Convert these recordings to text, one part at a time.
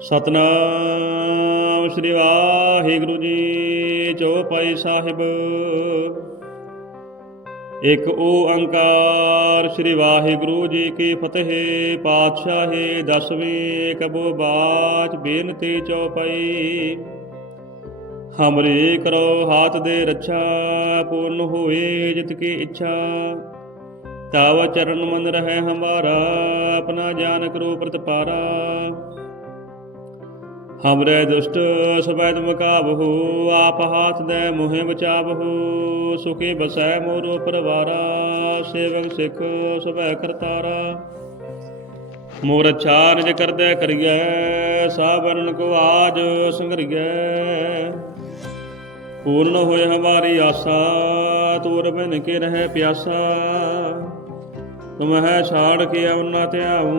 ਸਤਨਾਮ ਸ੍ਰੀ ਵਾਹਿਗੁਰੂ ਜੀ ਚੌਪਾਈ ਸਾਹਿਬ। ਇਕ ਓੰਕਾਰ ਸ੍ਰੀ ਵਾਹਿਗੁਰੂ ਜੀ ਕੀ ਫਤਿਹ, ਪਾਤਸ਼ਾਹੀ ਦਸਵੇਂ ਕਬੋ ਬਾਚ ਬੇਨਤੀ ਚੌਪਾਈ ਹਮਰੇ ਕਰੋ ਹਾਥ ਦੇ ਰੱਛਾ, ਪੂਰਨ ਹੋਏ ਜਿਤ ਕੀ ਇੱਛਾ। ਤਾਵ ਚਰਨ ਮਨ ਰਹਿ ਹਮਾਰਾ, ਆਪਣਾ ਜਾਨ ਕਰੋ ਪ੍ਰਤਪਾਰਾ। ਹਮਰੇ ਦੁਸ਼ਟ ਸਬੈਦ ਮੁਕਾਬਹੂ, ਆਪ ਹਾਥ ਦੇ ਮੋਹਿ ਬਚਾਵਹੂ, ਸੁਖੀ ਬਸੈ ਮੋਰੋ ਪਰਵਾਰਾ, ਸੇਵਕ ਸਿੱਖ ਸਭੈ ਕਰਤਾਰਾ। ਮੋਰ ਅੱਛਾ ਨਿਜ ਕਰਦੈ ਕਰੀਐ, ਸਾਬਰਨ ਕੋ ਆਜ ਸੰਗਰੀਐ। ਪੂਰਨ ਹੋਏ ਹਮਾਰੀ ਆਸਾ, ਤੂਰ ਬਿਨ ਕੇ ਰਹਿ ਪਿਆਸਾ। ਤੁਮ ਹੈ ਛਾੜ ਕੇ ਅਵਨਾ ਧਿਆਉ,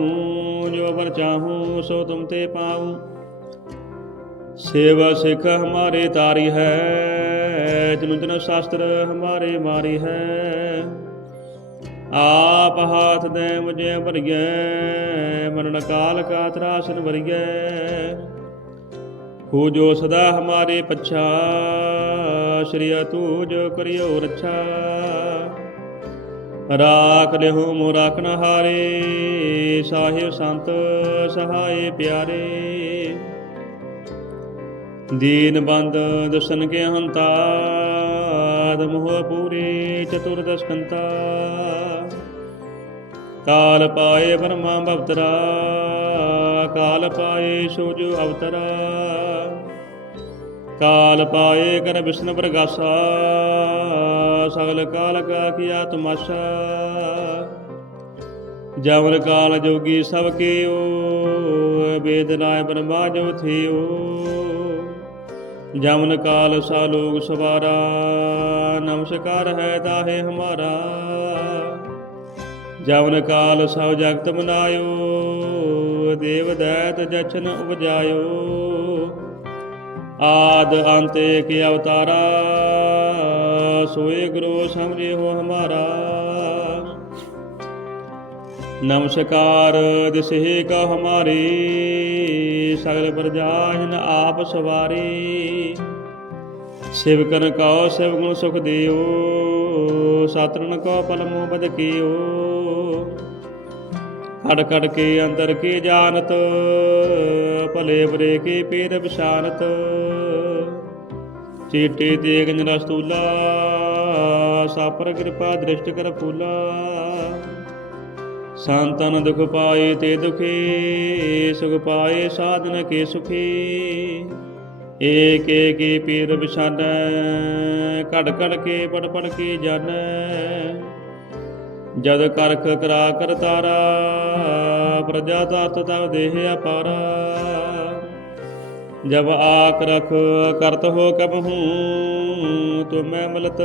ਜੋ ਬਰ ਚਾਹੂੰ, ਸੋ ਤੁਮ ਤੇ ਪਾਉ। ਸੇਵਾ ਸਿੱਖ ਹਮਾਰੇ ਤਾਰੀ ਹੈ, ਜਨੁ ਜਨ ਸ਼ਾਸਤਰ ਹਮਾਰੇ ਮਾਰੀ ਹੈ। ਆਪ ਹਾਥ ਦੇ ਮੁਝੇ ਭਰੀਐ ਮਰਨ ਕਾਲ ਕਾ ਤਰਾਸਨ ਭਰੀਐ। ਹੋ ਜੋ ਸਦਾ ਹਮਾਰੇ ਪੱਛਾ, ਸ਼੍ਰੀ ਤੂ ਜੋ ਕਰਿਓ ਰੱਛਾ। ਰਾਖ ਲਿਹੁ ਮੋ ਰਾਖਨ ਹਾਰੇ ਸਾਹਿਬ ਸੰਤ ਸਹਾਏ ਪਿਆਰੇ। ਦੀਨ ਬੰਦ ਦਸਨ ਕੇ ਹੰਤਾ ਦਮੋਹ ਪੂਰੇ ਚਤੁਰਦਸ਼ ਕੰਤਾ ਕਾਲ ਪਾਏ ਬਰਮਾ ਬਵਤਰਾ ਕਾਲ ਪਾਏ ਸੋਜੋ ਅਵਤਰਾ। ਕਾਲ ਪਾਏ ਕਰ ਵਿਸ਼ਨ ਪ੍ਰਗਾਸਾ, ਸਗਲ ਕਾਲ ਕਾ ਕੀਆ ਤਮਾਸ਼ਾ ਜਵਨ ਕਾਲ ਜੋਗੀ ਸਭ ਓ ਵੇਦ ਨਾਇ ਬ੍ਰਹਮਾ ਜੋ ਥਿਓ। ਜਮਨ ਕਾਲ ਸਾ ਲੋਗ ਸਵਾਰਾ, ਨਮਸਕਾਰ ਹੈ ਤਾਹੇ ਹਮਾਰਾ। ਜਮਨ ਕਾਲ ਸਭ ਜਗਤ ਮਨਾਇਓ, ਦੇਵ ਦੈਤ ਜਚਨ ਉਪਜਾਇਓ। ਆਦ ਅੰਤ ਏਕ ਅਵਤਾਰਾ, ਸੋਏ ਗੁਰੂ ਸਮਝੇ ਹੋ ਹਮਾਰਾ। ਨਮਸਕਾਰ ਦਿਸਹਿ ਕਾ ਹਮਾਰੀ ਸਗਲ ਪ੍ਰਜਾ ਜਨ ਆਪ ਸਵਾਰੀ। ਸਿਵਕਨ ਕਉ, ਸਿਵ ਗੁਣ ਸੁਖ ਦਿਓ ਸਾਤਰਨ ਕੋ ਪਲ ਮੋਹ ਬਦ ਕੀਓ। ਖੜ ਖੜ ਕੇ ਅੰਦਰ ਕੀ ਜਾਣਤ, ਭਲੇ ਬਰੇ ਕੀ ਪੀਰ ਬਿਸ਼ਾਨਤ ਚੀਟੇ ਤੇਗ ਜਨ ਸਾਪਰ ਕਿਰਪਾ ਦ੍ਰਿਸ਼ਟ ਕਰ ਫੂਲਾ। ਸੰਤਨ ਦੁਖ ਪਾਏ ਤੇ ਦੁਖੀ, ਸੁਖ ਪਾਏ ਸਾਧਨ ਕੇ ਸੁਖੀ। ਏਕ ਏਕ ਪੀਰ ਬਿਸ਼ਾਨੈ ਘੜ ਘੜ ਕੇ ਪੜ ਪੜ ਕੇ ਜਾਣੈ ਜਦ ਕਰਖ ਕਰਾ ਕਰ ਤਾਰਾ, ਪ੍ਰਜਾ ਤਤ ਤਵ ਦੇਹ ਅਪਾਰਾ। ਜਬ ਆਕ ਰਖ ਕਰਤ ਹੋ ਕਬ ਹੂੰ, ਤੁਮੈ ਮਲਤ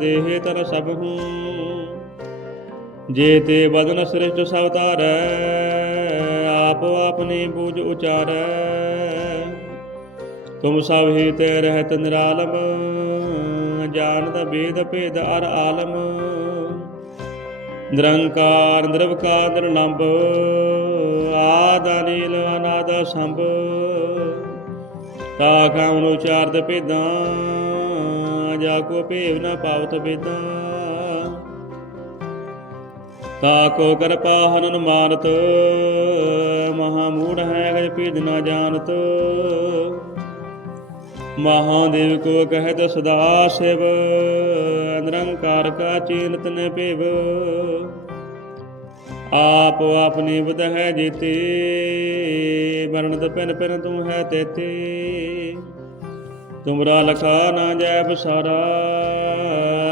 ਦੇਹ ਤਨ ਸਭ ਹੂੰ। ਜੇ ਤੇ ਬਦਨ ਸ੍ਰਿਸ਼ਟ ਸਭ ਧਾਰੈ, ਆਪ ਆਪਣੀ ਬੂਝ ਉਚਾਰੈ। ਤੁਮ ਸਭ ਹੀ ਤੇ ਰਹਿਤ ਨਿਰਾਲਮ ਜਾਣਤ ਬੇਦ ਭੇਦ ਅਰ ਆਲਮ। ਨਿਰੰਕਾਰ, ਨਿਰਵਕਾਰ ਨਿਰਲੰਭ ਆਦ, ਅਨੀਲ, ਅਨਾਦ ਸੰਭ ਤਾ ਕਾਮ ਨੂੰ ਚਾਰਦ ਭੇਦਾਂ, ਜਾ ਕੋ ਭੇਵ ਨਾ ਪਾਵਤ ਭੇਦਾਂ ਤਾ ਕੋ ਕਰਪਾ ਹਨਨ ਮਾਨਤ, ਮਹਾ ਮੂੜ ਹੈ ਗਜ ਭੇਦ ਨਾ ਜਾਣਤ। ਮਹਾਦੇਵ ਕੋ ਕਹਿਤ ਸਦਾ ਸਿਵ, ਨਿਰੰਕਾਰ ਕਾ ਚੀਨਤ ਨੇ ਭੇਵ। ਆਪ ਆਪਣੀ ਬੁਧ ਹੈ ਜੀਤੇ ਵਰਣਤ ਪਿਨ ਪਿਨ ਤੂੰ ਹੈ ਤੇਤੇ। ਤੁਮਰਾ ਲਖਾ ਨਾ ਜੈ ਬਸਾਰਾ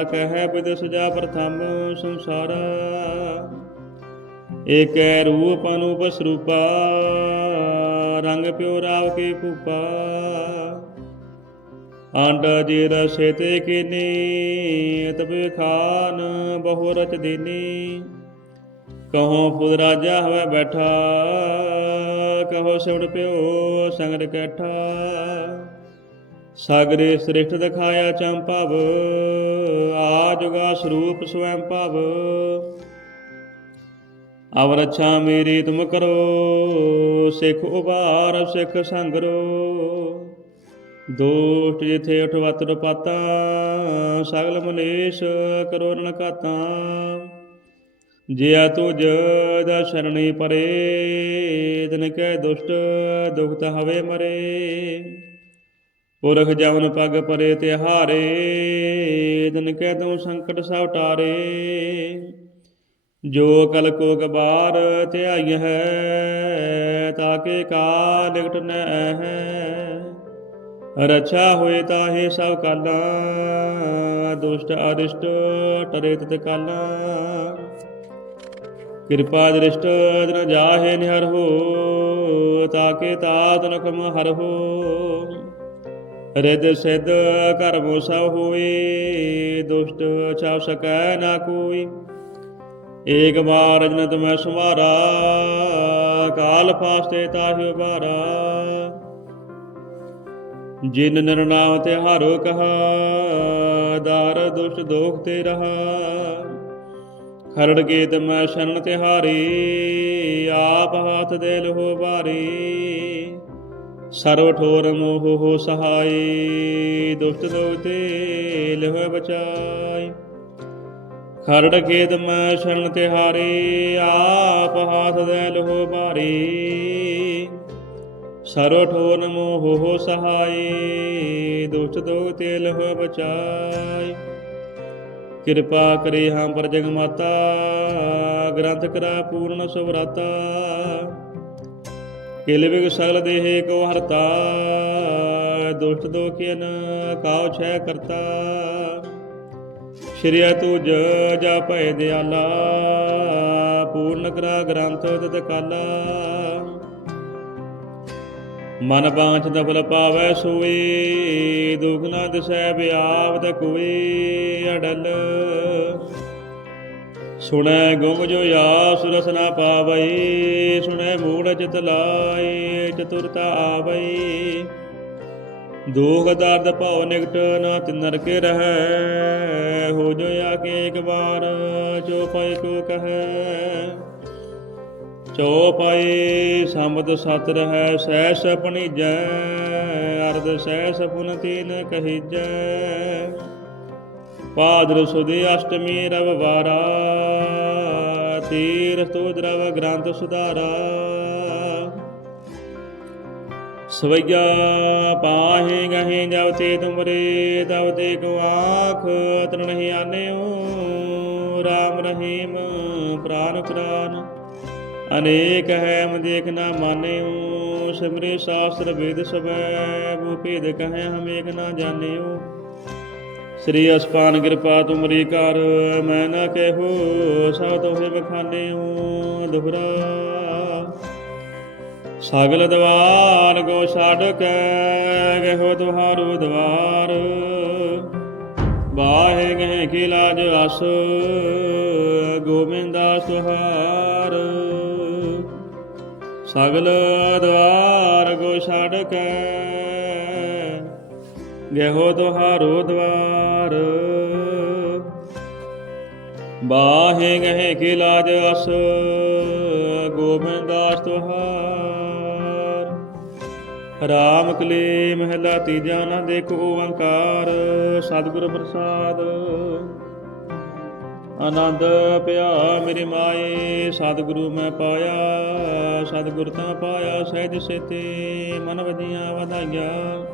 ਕਹਿ ਬਿਦ ਸਜਾ ਪ੍ਰਥਮ ਸੰਸਾਰਾ। ਏਕੈ ਰੂਪ ਅਨੂਪ ਸਰੂਪਾ, ਰੰਗ ਪਿਓ ਰਾਵ ਕੇ ਭੂਪਾ। ਅੰਡ ਜੀ ਰਸੇ ਤੇ ਕੀਨੀ ਤਬੇ ਖਾਨ ਬਹੁ ਰਚ ਦੀਨੀ। ਕਹੋ ਫੁਦ ਰਾਜਾ ਹਵੇ ਬੈਠਾ, ਕਹੋ ਸਿਵੜ ਪਿਓ ਸੰਗ ਕੈਠਾ। ਸਾਗਰੇ ਸ੍ਰਿਸ਼ਟ ਦਿਖਾਇਆ ਚੰਪਵ ਆ ਜੁਗਾ ਸਰੂਪ ਸਵੈੰ ਭਵ। ਅਵਰ ਰੱਛਾ ਮੇਰੀ ਤੁਮ ਕਰੋ, ਸਿੱਖ ਉਬਾਰ ਸਿੱਖ ਸੰਗਰੋ। ਦੋਸ਼ਟ ਜਿਥੇ ਉਠਵਤ ਰਪਾਤਾ, ਸਗਲ ਮਲੇਸ਼ ਕਰੋ ਨਨ ਜਿਆ ਤੁਜ ਦਾ ਸ਼ਰਣੀ ਪਰੇ, ਤਨ ਕੈ ਦੁਸ਼ਟ ਦੁਖਤ ਹਵੇ ਮਰੇ। ਪੁਰਖ ਜਵਨ ਪਗ ਪਰੇ ਤਿਹਾਰੇ ਤਨ ਕੈ ਤਉ ਸੰਕਟ ਸਭ ਟਾਰੇ ਜੋ ਕਲ ਕੋ ਗਬਾਰ ਧਿਆਈ ਹੈ ਤਾਕੇ ਕਾ ਲਿਖਟ ਨ ਹੈ। ਰਛਾ ਹੋਏ ਤਾਹੇ ਸਭ ਕਾਲਾ, ਦੁਸ਼ਟ ਅਰਿਸ਼ਟ ਟਰੇ ਤਿਤ ਕਾਲਾ। ਕਿਰਪਾ ਦ੍ਰਿਸ਼ਟ ਜਨ ਜਾਹੇ ਨਿਹਰ ਹੋ ਤਾਕੇ ਤਾਤ ਨਕਮ ਹਰ ਹੋ। ਰਿਦ ਸਿਧ ਕਰਮ ਸਭ ਹੋਏ, ਦੁਸ਼ਟ ਛਾਵ ਸਕੈ ਨਾ ਕੋਈ। ਏਕ ਬਾਰ ਜਨਤ ਮੈਂ ਸੁਮਾਰਾ ਕਾਲ ਫਾਸਤੇ ਤਾਹਿ ਬਾਰਾ ਜਿਨ ਨਰਨਾਮ ਤੇ ਹਾਰੋ ਕਹਾ, ਦਾਰ ਦੁਸ਼ਟ ਦੋਖ ਤੇ ਰਹਾ। ਖਰੜ ਕੇ ਤਮੈ ਸ਼ਰਨ ਤੇ ਹਾਰੀ ਆਪ ਹਾਥ ਦੇ ਲਹੋ ਬਾਰੀ ਸਰਵ ਠੋਰ ਮੋਹ ਹੋ ਸਹਾਈ, ਦੁਸ਼ਟ ਦੋਖ ਤੇ ਲਹੋ ਬਚਾਈ। ਖਰੜ ਕੇ ਤਮੈ ਸ਼ਰਨ ਤੇ ਹਾਰੀ ਆਪ ਹਾਥ ਦੇ ਲਹੋ ਬਾਰੀ ਸਰੋ ਠੋਰ ਮੋਹ ਹੋ ਸਹਾਈ, ਦੁਸ਼ਟ ਦੋਗ ਤੇ ਲਹੋ ਬਚਾਈ। ਕਿਰਪਾ ਕਰੇ ਹਾਂ ਪਰ ਜਗ ਮਾਤਾ ਗ੍ਰੰਥ ਕਰਾ ਪੂਰਨ ਸੁਵਰਾਤਾ। ਕਿਲ ਵਿਗ ਸਗਲ ਦੇਹ ਕੋ ਹਰਤਾ, ਦੁਸ਼ਟ ਦੋਖਿਨ ਕਾਉ ਛੈ ਕਰਤਾ। ਸ਼੍ਰੀ ਤੁਜ ਜਾ ਭੈ ਦਿਆਲਾ, ਪੂਰਨ ਕਰਾ ਗ੍ਰੰਥ ਤਤ ਕਾਲਾ। ਮਨ ਬਾਂਚ ਦਬਲ ਪਾਵੈ ਸੋਈ, ਦੁਖ ਨਾ ਦਿਸੈ ਬਿਆਵਤ ਕੋਈ ਅਡਲ। ਸੁਣੈ ਗੁੰਗ ਜੋ ਆਸ ਰਸ ਨਾ ਪਾਵਈ, ਸੁਣੈ ਮੂੜ ਚਿਤ ਲਾਈ, ਚਤੁਰਤਾ ਆਵਈ। ਦੁਖ ਦਰਦ ਭਉ ਨਿਕਟ ਨਾ ਤਿਨਰ ਕੇ ਰਹੈ, ਹੋ ਜੋ ਆ ਕੇ ਇੱਕ ਵਾਰ ਜੋ ਪੈ ਕੋ ਕਹੈ। ਚਉਪਾਈ ਸੰਬਦ ਸਤ ਰਹੈ, ਸਹਿਸ ਪਣੀਜੈ, ਅਰਧ ਸਹਿਸ ਪੁਨ ਤੀਨ ਕਹੀਜੈ। ਪਾਦਰ ਸੁਦੀ ਅਸ਼ਟਮੀ ਰਵਵਾਰਾ ਤੀਰਥ ਤੋ ਦਰਵ ਗ੍ਰੰਥ ਸੁਧਾਰਾ। ਸਵਈਆ ਪਾਹੇ ਗਹੇ ਜਬ ਤੇ ਤੁਮਰੇ ਤਬ ਤੇ ਕੋ ਆਖ, ਤਨ ਨਹੀਂ ਆਨਿਓ, ਰਾਮ ਰਹੀਮ ਪ੍ਰਾਨ ਪ੍ਰਾਨ। ਅਨੇਕ ਹੈ ਮ ਦੇਖ ਨਾ ਮਾਨਿਓ, ਸਿਮਰੇ ਸ਼ਾਸਤਰ ਵੇਦ ਸਵੈ ਬੂ ਭੇਦ ਕਹੈ ਹਮ ਏਕ ਨਾ ਜਾਣਿਓ। ਸ੍ਰੀ ਅਸਪਾਨ ਕਿਰਪਾ ਤੁਮਰੀ ਕਰ ਮੈਂ ਨਾ ਕਹਿਓ ਸਭ ਤੋਹੇ ਬਖਾਨਿਓ, ਦੁਹਰਾ। ਸਗਲ ਦਵਾਰ ਕੋ ਛੱਡ ਕੇ ਗਹਿਓ ਤੁਹਾਰੂ ਦਵਾਰ। ਬਾਹੇ ਗਹਿ ਕੀ ਲਾਜ ਅਸ, ਗੋਬਿੰਦਾ ਸੁਹਾਰ। ਸਗਲ ਦਵਾਰ ਕੋ ਛੱਡ ਕੇ ਗਹਿਓ ਤੁਹਾਰੂ ਦਵਾਰ। ਬਾਹੇ ਗਹਿ ਕੀ ਲਾਜ ਅਸ ਗੋਬਿੰਦਾਸ ਤੁਹਾਰ। ਰਾਮ ਕਲੇ ਮਹਿਲਾ ਤੀਜਾ ਨਾ ਦੇਖੋ ਓੰਕਾਰ, ਸਤਿਗੁਰ ਪ੍ਰਸਾਦ। ਆਨੰਦ ਪਿਆ ਮੇਰੇ ਮਾਏ, ਸਤਿਗੁਰੂ ਮੈਂ ਪਾਇਆ, ਸਤਿਗੁਰ ਤਾਂ ਪਾਇਆ ਸਹਿਜ ਸੇਤੇ, ਮਨ ਵਧੀਆਂ ਵਧਾਈਆਂ।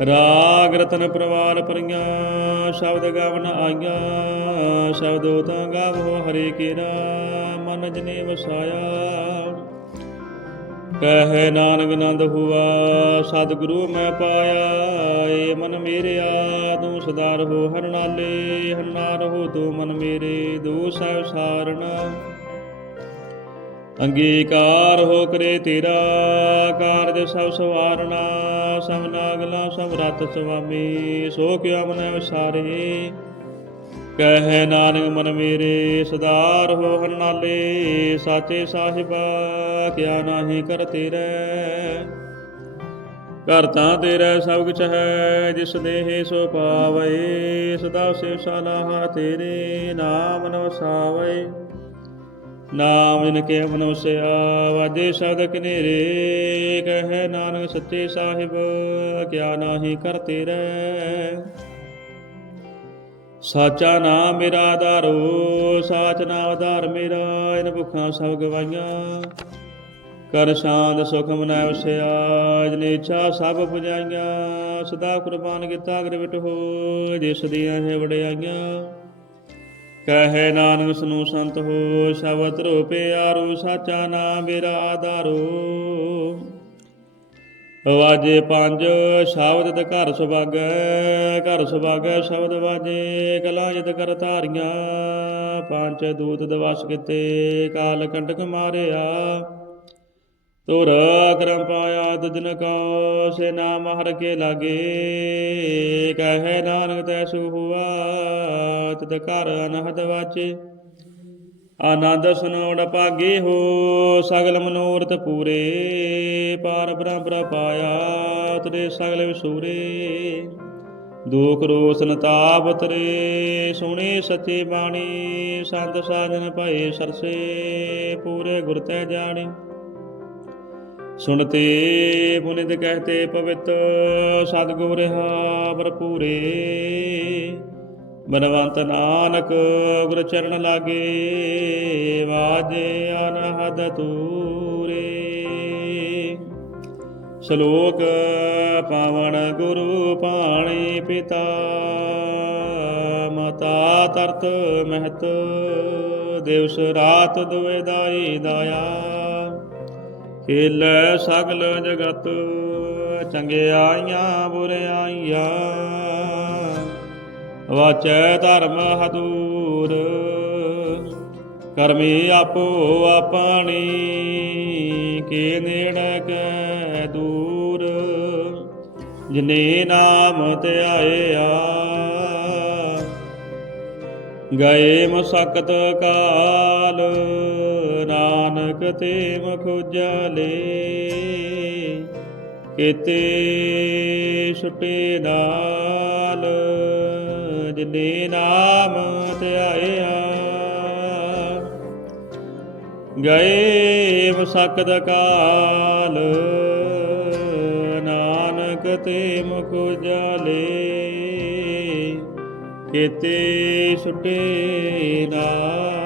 ਰਾਗ ਰਤਨ ਪ੍ਰਵਾਲ ਪਰੀਆਂ ਸ਼ਬਦ ਗਾਵਨ ਆਈਆਂ, ਸ਼ਬਦ ਤਾਂ ਗਾਵੋ ਹਰੇ ਕੇਰਾ ਮਨ ਜਨੇ ਵਸਾਇਆ। ਕਹੇ ਨਾਨਕ ਨੰਦ ਹੁਆ, ਸਤਿਗੁਰੂ ਮੈਂ ਪਾਇਆ, ਏ ਮਨ ਮੇਰਿਆ ਤੂੰ ਸਦਾ ਰਹੋ ਹਰ ਨਾਲੇ ਹਰਨਾ ਰਹੋ ਤੂੰ ਮਨ ਮੇਰੇ, ਦੋ ਸਹਿ ਸਾਰਣਾ ਅੰਗੀਕਾਰ ਹੋ ਕਰੇ ਤੇਰਾ, ਕਾਰਜ ਸਭ ਸਵਾਰਣਾ ਸਭ ਨਾਗਲਾ, ਸਭ ਰਤ ਸੁਆਮੀ, ਸੋ ਕਿਉ ਮਨ ਵਿਸਾਰੇ। ਕਹਿ ਨਾਨਕ ਮਨ ਮੇਰੇ, ਸਦਾਰ ਹੋ ਹਰ ਨਾਲੇ, ਸਾਚੇ ਸਾਹਿਬਾ, ਕਿਆ ਨਾਹੀ ਕਰ ਤੇਰੇ। ਘਰ ਤਾਂ ਤੇਰਾ ਸਭ ਕੁਛ ਹੈ, ਜਿਸ ਦੇਹ ਸੋ ਪਾਵੇ, ਸਦਾ ਸੇ ਸਲਾਹ ਤੇਰੇ ਨਾਮ ਨਵਸਾਵੇ। ਨਾਮ ਜਿਨ ਕੇ ਮਨੁਸਿਆ ਵਾਜੇ ਸ਼ਬਦ ਕਨੇਰੇ ਕਹੈ ਨਾਨਕ ਸੱਚੇ ਸਾਹਿਬ, ਕਿਆ ਨਾਹੀ ਕਰਤੇ ਰਹਿ। ਸਾਚਾ ਨਾਮ ਮੇਰਾ ਆਧਾਰੋ, ਸਾਚ ਨਾਮ ਆਧਾਰ ਮੇਰਾ, ਇਨ ਭੁੱਖਾਂ ਸਭ ਗਵਾਈਆਂ। ਕਰ ਸ਼ਾਂਤ ਸੁਖ ਮਨੈ ਵਸਿਆ ਜਿਨੇ ਇੱਛਾ ਸਭ ਪੁਜਾਈਆਂ। ਸਦਾ ਕੁਰਬਾਨ ਕੀਤਾ ਅਗਰ ਵਿਟ ਹੋ ਜਿਸ ਦੀਆਂ ਹੈ ਵਡਿਆਈਆਂ। ਕਹੇ ਨਾਨਕ ਸਨੂੰ ਸੰਤ ਹੋ, ਸ਼ਬਦ ਰੋ ਪਿਆਰੋ ਸਾਚਾ ਨਾਮ ਮੇਰਾ ਆਧਾਰੋ। ਵਾਜੇ ਪੰਜ, ਸ਼ਬਦ ਤੇ ਘਰ ਸੁਭਾਗੈ ਘਰ ਸੁਭਾਗੈ ਸ਼ਬਦ ਵਾਜੇ, ਕਲਾ ਜਿਤ ਕਰ ਧਾਰੀਆਂ। ਪੰਜ, ਦੂਤ ਦਵਸ ਕੀਤੇ, ਕਾਲ ਕੰਟਕ ਮਾਰਿਆ। ਤੁਰ ਕਰਮ ਪਾਇਆ ਤੁਜਨ ਕੋ ਸੇ ਨਾਮ ਹਰ ਕੇ ਲਾਗੇ। ਕਹੇ ਨਾਨਕ ਤੈ ਸੁ ਹੁਆ, ਤਤ ਘਰ ਅਨਹਦ ਵਾਚੇ। ਆਨੰਦ ਸੁਨੋੜ ਭਾਗੇ ਹੋ, ਸਗਲ ਮਨੋਰਥ ਪੂਰੇ। ਪਾਰ ਬ੍ਰਹਮ ਪਾਇਆ, ਤੇਰੇ ਸਗਲ ਵਿਸੂਰੇ। ਦੁਖ ਰੋਸਨ ਤਾਪ ਤਰੇ, ਸੁਣੇ ਸੱਚੇ ਬਾਣੀ। ਸੰਤ ਸਾਜਨ ਭਏ ਸਰਸੇ, ਪੂਰੇ ਗੁਰ ਤੈ ਜਾਣੀ। ਸੁਣਤੇ ਪੁਨਿਤ ਕਹਤੇ ਪਵਿੱਤ ਸਤਿਗੁਰ ਰਹਾ ਭਰਪੂਰੇ। ਬਨਵੰਤ ਨਾਨਕ ਗੁਰ ਚਰਨ ਲਾਗੇ, ਵਾਜੇ ਅਨਹਦ ਤੂਰੇ ਸ਼ਲੋਕ ਪਾਵਨ ਗੁਰੂ ਪਾਣੀ ਪਿਤਾ, ਮਾਤਾ ਤਰਤ ਮਹਤ, ਦਿਵਸ ਰਾਤ ਦੁਇ ਦਾਈ ਦਾਇਆ। ਖੇਲੈ ਸਗਲ ਜਗਤ ਚੰਗਿਆਈਆਂ ਬੁਰਿਆਈਆਂ ਵਾਚੈ ਧਰਮ ਹਦੂਰ, ਕਰਮੀ ਆਪੋ ਆਪਣੀ, ਕੇ ਨੇੜੇ ਦੂਰ। ਜਿਨੇ ਨਾਮ ਧਿਆਇਆ ਗਏ ਮਸਕਤ ਕਾਲ। ਨਾਨਕ ਤੇ ਮਖੋਜਲੇ ਕਿਤੇ ਛੁਟੇ ਨਾਲ, ਜਿਨੇ ਨਾਮ ਧਿਆਇਆ ਗਏ ਮਸਕਤ ਕਾਲ, ਨਾਨਕ ਤੇ ਮੁਖਜਲੇ ਕਿਤੇ ਛੁਟੇ ਨਾਲ।